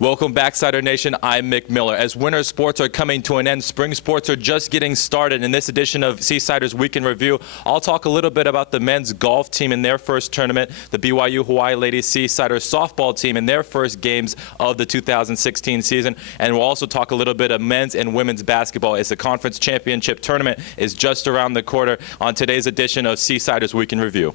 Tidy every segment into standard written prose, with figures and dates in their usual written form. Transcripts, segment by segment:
Welcome back, Sider Nation. I'm Myck Miller. As winter sports are coming to an end, spring sports are just getting started. In this edition of Seasiders Week in Review, I'll talk a little bit about the men's golf team in their first tournament, the BYU-Hawaii Ladies Seasiders softball team in their first games of the 2016 season, and we'll also talk a little bit of men's and women's basketball as the conference championship tournament is just around the corner on today's edition of Seasiders Week in Review.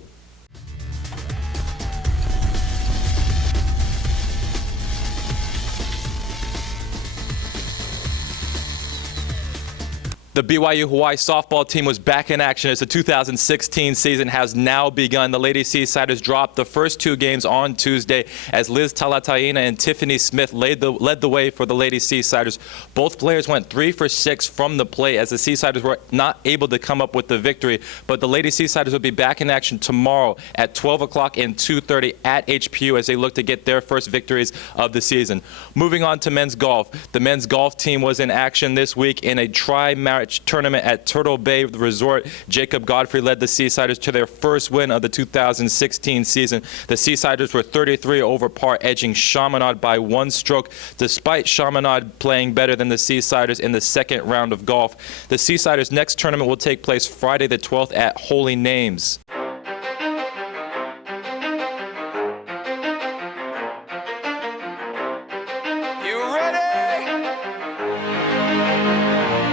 The BYU-Hawaii softball team was back in action as the 2016 season has now begun. The Lady Seasiders dropped the first two games on Tuesday as Liz Talataina and Tiffany Smith led the way for the Lady Seasiders. Both players went 3 for 6 from the plate as the Seasiders were not able to come up with the victory. But the Lady Seasiders will be back in action tomorrow at 12 o'clock and 2:30 at HPU as they look to get their first victories of the season. Moving on to men's golf. The men's golf team was in action this week in a tri-marriage tournament at Turtle Bay Resort. Jacob Godfrey led the Seasiders to their first win of the 2016 season. The Seasiders were 33 over par, edging Chaminade by 1 stroke, despite Chaminade playing better than the Seasiders in the second round of golf. The Seasiders' next tournament will take place Friday the 12th at Holy Names.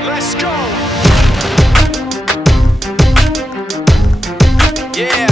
Let's go! Yeah!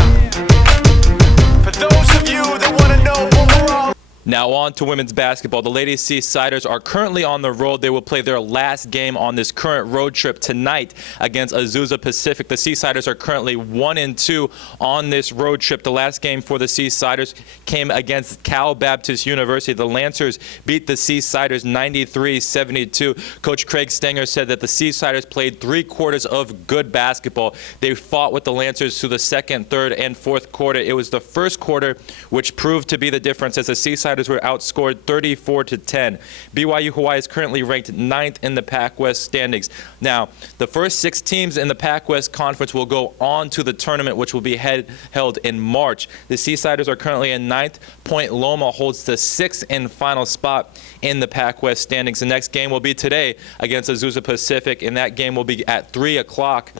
For those of you that want to know what we're all... Now on to women's basketball. The Lady Seasiders are currently on the road. They will play their last game on this current road trip tonight against Azusa Pacific. The Seasiders are currently 1-2 on this road trip. The last game for the Seasiders came against Cal Baptist University. The Lancers beat the Seasiders 93-72. Coach Craig Stenger said that the Seasiders played 3 quarters of good basketball. They fought with the Lancers through the second, third, and fourth quarter. It was the first quarter which proved to be the difference as the Seasiders were outscored 34-10. BYU-Hawaii is currently ranked 9th in the Pac-West standings. Now, the first 6 teams in the Pac-West Conference will go on to the tournament, which will be held in March. The Seasiders are currently in 9th. Point Loma holds the 6th and final spot in the Pac-West standings. The next game will be today against Azusa Pacific, and that game will be at 3 o'clock.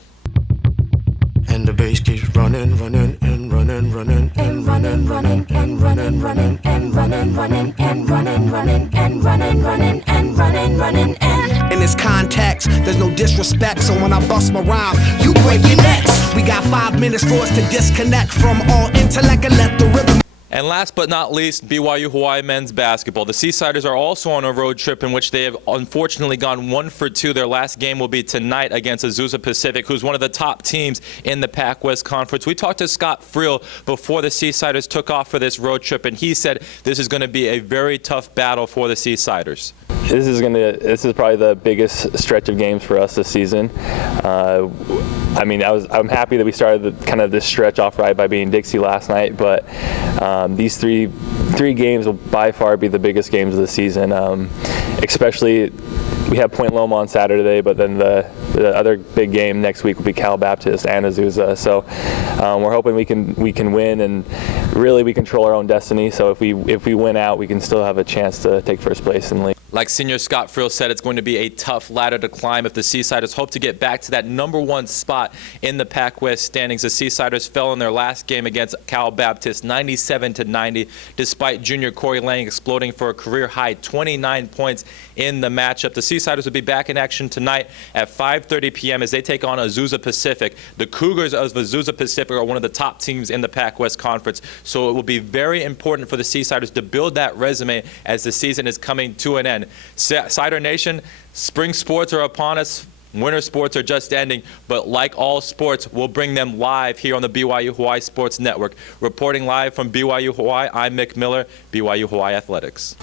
And the bass keeps running, running, and running, running, and running, running, and running, running, and running, running, and running, running, and running, running, and running, running, and. In this context, there's no disrespect, so when I bust my rhyme, you break your necks. We got 5 minutes for us to disconnect from all intellect and let the rhythm. And last but not least, BYU-Hawaii men's basketball. The Seasiders are also on a road trip in which they have unfortunately gone 1 for 2. Their last game will be tonight against Azusa Pacific, who's one of the top teams in the Pac-West Conference. We talked to Scott Friel before the Seasiders took off for this road trip, and he said this is going to be a very tough battle for the Seasiders. This is probably the biggest stretch of games for us this season. I'm happy that we started this stretch off right by beating Dixie last night, but these three games will by far be the biggest games of the season. Especially, we have Point Loma on Saturday, but then the other big game next week will be Cal Baptist and Azusa. So we're hoping we can win, and really we control our own destiny. So if we win out, we can still have a chance to take first place in the league. Like senior Scott Friel said, it's going to be a tough ladder to climb if the Seasiders hope to get back to that #1 spot in the Pac-West standings. The Seasiders fell in their last game against Cal Baptist 97-90, despite junior Corey Lang exploding for a career-high 29 points in the matchup. The Seasiders will be back in action tonight at 5:30 p.m. as they take on Azusa Pacific. The Cougars of Azusa Pacific are one of the top teams in the Pac-West Conference, so it will be very important for the Seasiders to build that resume as the season is coming to an end. Sider Nation, spring sports are upon us. Winter sports are just ending, but like all sports, we'll bring them live here on the BYU-Hawaii Sports Network. Reporting live from BYU-Hawaii, I'm Myck Miller, BYU-Hawaii Athletics.